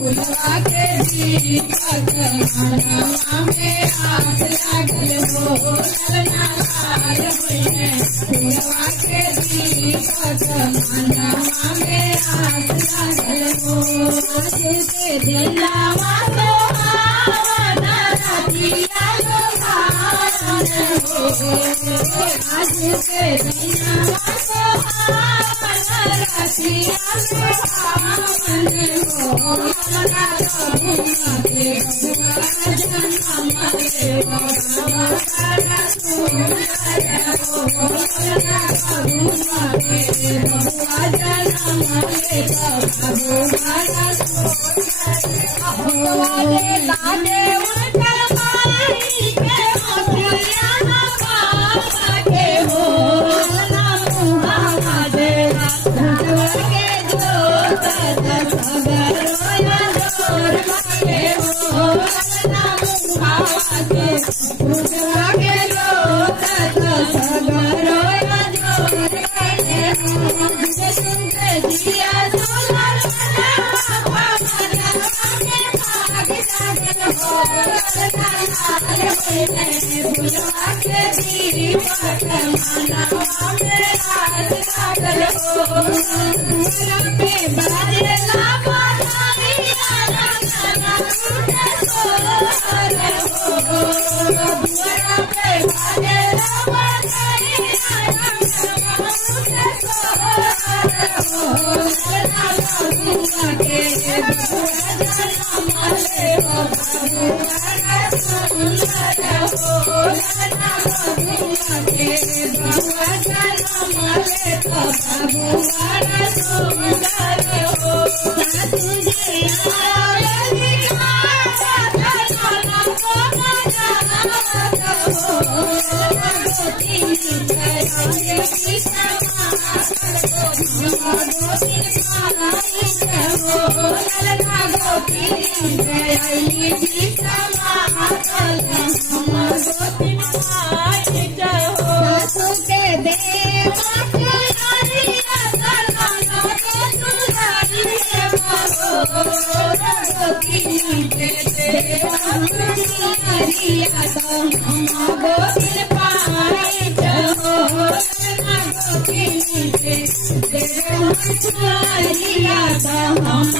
फुलवा के दीपक मनवा में आस लागल हो ललना हार हुए फुलवा के दीपक मनवा में आस लागल हो आज के दिलवा सोहावन रतिया लोहावन हो आज के दिलवा सोहावन रतिया लोहावन हो ललना घूमते बबुआ जन्म रे बबुआ तारा सुंदर हो ललना घूमते बबुआ जन्म रे बबुआ भगवाने लागे उनकर माई के मोतिया बाबा के हो ललना मुहावा दे भगवा के जोत सगरोया जोर के हो ललना मुहावा दे भगवा के जोत सगरोया जोर के हो सुनते जिया सोलर फुलवा के दीपक मनवा में आस लागल हो पे बाजेला बाधारिया रंगना उठे सोहर हो दुआरा पे बाजेला बाधारिया रंगना उठे सोहर हो ललना घूमा के बबुआ जन्म ले बबुआ सुंदर हो ललना घूमा के बबुआ जन्म ले बबुआ सुंदर हो तुझे आवे दिखाता धरना को मजाक हो गोती करे की समात हो गोती समात हो ललना गोती करे की समात गोती समात हो सुके दे हम